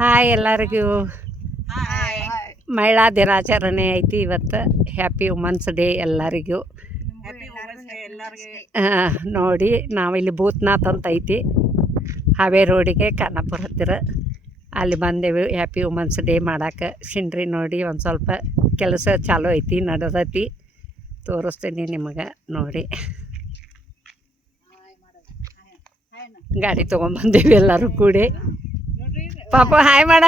Hi ಎಲ್ಲರಿಗೂ. ಮಹಿಳಾ ದಿನಾಚರಣೆ ಐತಿ ಇವತ್ತು. ಹ್ಯಾಪಿ ವುಮನ್ಸ್ ಡೇ ಎಲ್ಲರಿಗೂ. ನೋಡಿ ನಾವಿಲ್ಲಿ ಭೂತ್ನಾಥ್ ಅಂತ ಐತಿ ಹಾವೇರಿ ರೋಡಿಗೆ ಖಾನಾಪುರ ಹತ್ತಿರ. ಅಲ್ಲಿ ಬಂದೇವಿ ಹ್ಯಾಪಿ ವುಮನ್ಸ್ ಡೇ ಮಾಡಕ್ಕೆ. ಸಿನ್ರಿ ನೋಡಿ ಒಂದು ಸ್ವಲ್ಪ ಕೆಲಸ ಚಾಲೂ ಐತಿ, ನಡೆದೈತಿ, ತೋರಿಸ್ತೀನಿ ನಿಮಗೆ ನೋಡಿ. ಗಾಡಿ ತೊಗೊಂಬಂದೇವಿ ಎಲ್ಲರೂ ಕೂಡಿ. ಪಾಪ ಹಾಯ್ ಮಾಡ.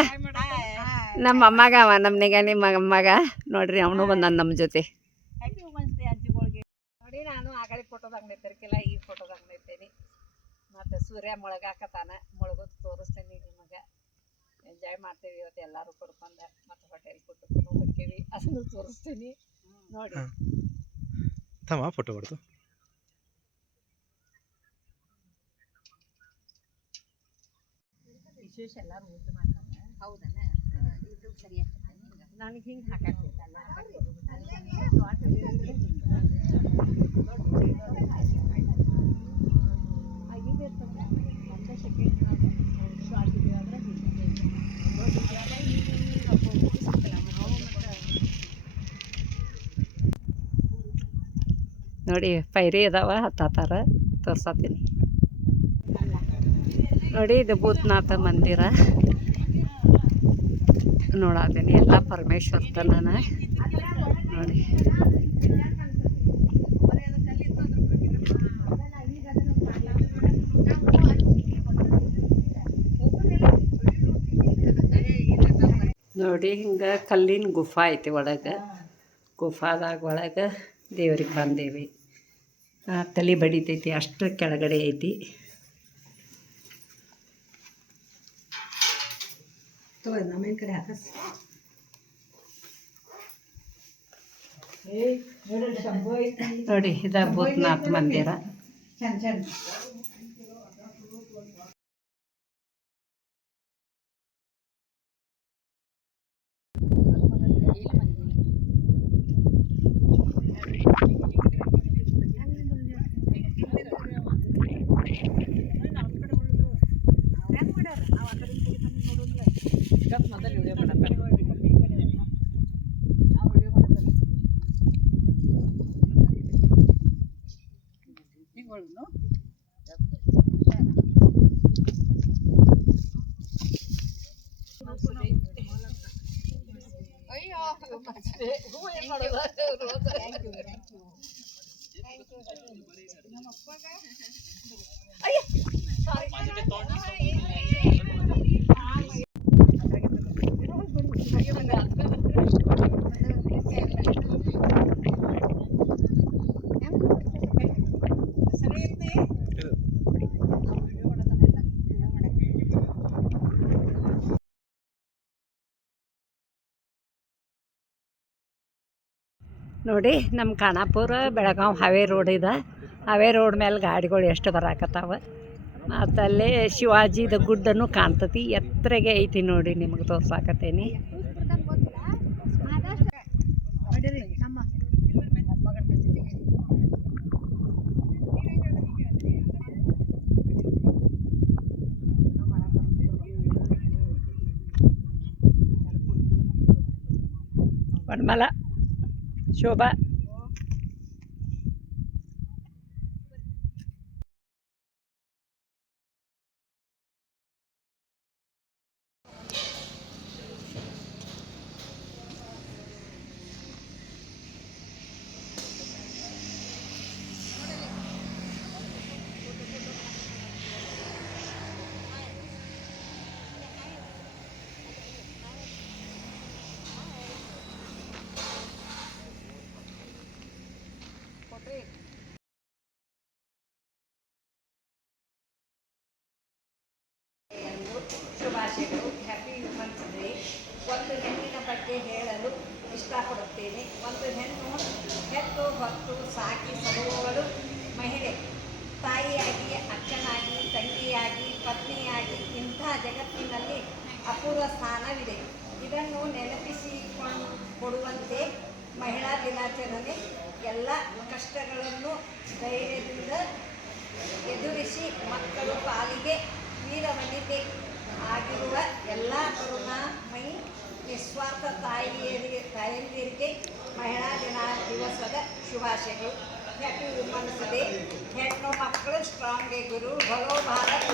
ನಮ್ಮ ಅಮ್ಮಗ ಅವ ನಮ್ಮ ನಿಗಾನಿ ಮಗ ನೋಡ್ರಿ, ಅವನು ಬಂದಾನ ನಮ್ಮ ಜೊತೆ. ನೋಡಿ ನಾನು ಆಗಲಿ ಫೋಟೋದಾಗ ನಿಂತಿರ್ಕಿಲ್ಲ, ಈ ಫೋಟೋದಾಗ ನಿಂತೇನಿ. ಮತ್ತು ಸೂರ್ಯ ಮುಳಗಾಕತಾನ, ಮುಳುಗೋದು ತೋರಿಸ್ತೇನೆ ನಿಮಗೆ. ಎಂಜಾಯ್ ಮಾಡ್ತೀವಿ ಇವತ್ತು ಎಲ್ಲರೂ ಕೊಡ್ಕೊಂಡು. ಮತ್ತು ಹೋಟೆಲ್ ಕೊಟ್ಟು ಹೋಗ್ತೀವಿ, ಅದನ್ನು ತೋರಿಸ್ತೀನಿ ನೋಡಿ. ಫೋಟೋ ಹೊಡೆದು ವಿಶೇಷ ಎಲ್ಲರೂ ಊಟ ಮಾಡ್ತಾರೆ. ಹೌದನ? ಇದು ಸರಿ ಆಗ್ತದೆ. ನನಗೆ ಹಿಂಗೆ ಹಾಕಾಕ್ತೈತಲ್ಲ, ನೋಡಿ ಪೈರಿ ಅದಾವ, ಹತ್ತಾತಾರ, ತೋರ್ಸತ್ತೀನಿ ನೋಡಿ. ಇದು ಭೂತ್ನಾಥ ಮಂದಿರ ನೋಡತ್ತೀನಿ. ಎಲ್ಲ ಪರಮೇಶ್ವರ್ತನ ನೋಡಿ. ನೋಡಿ ಹಿಂಗೆ ಕಲ್ಲಿನ ಗುಫಾ ಐತಿ ಒಳಗೆ. ಗುಫಾದಾಗ ಒಳಗೆ ದೇವ್ರಿಗೆ ಬಂದೇವಿ. ತಲೆ ಬಡಿತೈತಿ, ಅಷ್ಟು ಕೆಳಗಡೆ ಐತಿ. ನೋಡಿ ಇದ ಭೂತ್ನಾಥ್ ಮಂದಿರ. ನೋಡಿ ನಮ್ಮ ಖಾನಾಪುರ ಬೆಳಗಾವಿ ಹಾವೇರಿ ರೋಡ್ ಇದೆ. ಹಾವೇರಿ ರೋಡ್ ಮೇಲೆ ಗಾಡಿಗಳು ಎಷ್ಟು ಬರಾಕತ್ತಾವ. ಮತ್ತು ಅಲ್ಲೇ ಶಿವಾಜಿದ ಗುಡ್ಡನ್ನು ಕಾಣ್ತತಿ, ಎತ್ತರೆಗೆ ಐತಿ ನೋಡಿ. ನಿಮಗೆ ತೋರ್ಸಾಕತ್ತೇನಿ. ವಡ್ಮಲ ಶೋಭಾ ಶುಭಾಶಯಗಳು. Happy women's day. ಒಂದು ಹೆಣ್ಣಿನ ಬಗ್ಗೆ ಹೇಳಲು ಇಷ್ಟಪಡುತ್ತೇನೆ. ಒಂದು ಹೆಣ್ಣು ಹೆತ್ತು ಹೊತ್ತು ಸಾಕಿ ಸಲುವವಳು ಮಹಿಳೆ. ತಾಯಿಯಾಗಿ, ಅಕ್ಕನಾಗಿ, ತಂಗಿಯಾಗಿ, ಪತ್ನಿಯಾಗಿ ಇಂಥ ಜಗತ್ತಿನಲ್ಲಿ ಅಪೂರ್ವ ಸ್ಥಾನವಿದೆ. ಇದನ್ನು ನೆನಪಿಸಿಕೊಡುವಂತೆ ಮಹಿಳಾ ದಿನಾಚರಣೆ ಎಲ್ಲ ಕಷ್ಟಗಳನ್ನು ಧೈರ್ಯದಿಂದ ಎದುರಿಸಿ ಮಕ್ಕಳು ಪಾಲಿಗೆ ವೀರ ವನಿತೆ ಆಗಿರುವ ಎಲ್ಲ ನಿಸ್ವಾರ್ಥ ತಾಯಂದಿರಿಗೆ ಮಹಿಳಾ ದಿವಸದ ಶುಭಾಶಯಗಳು. Happy women's day. ಹೆಣ್ಣು ಮಕ್ಕಳು ಸ್ಟ್ರಾಂಗ್ ಗುರು. ಭಲೋ ಭಾರತ್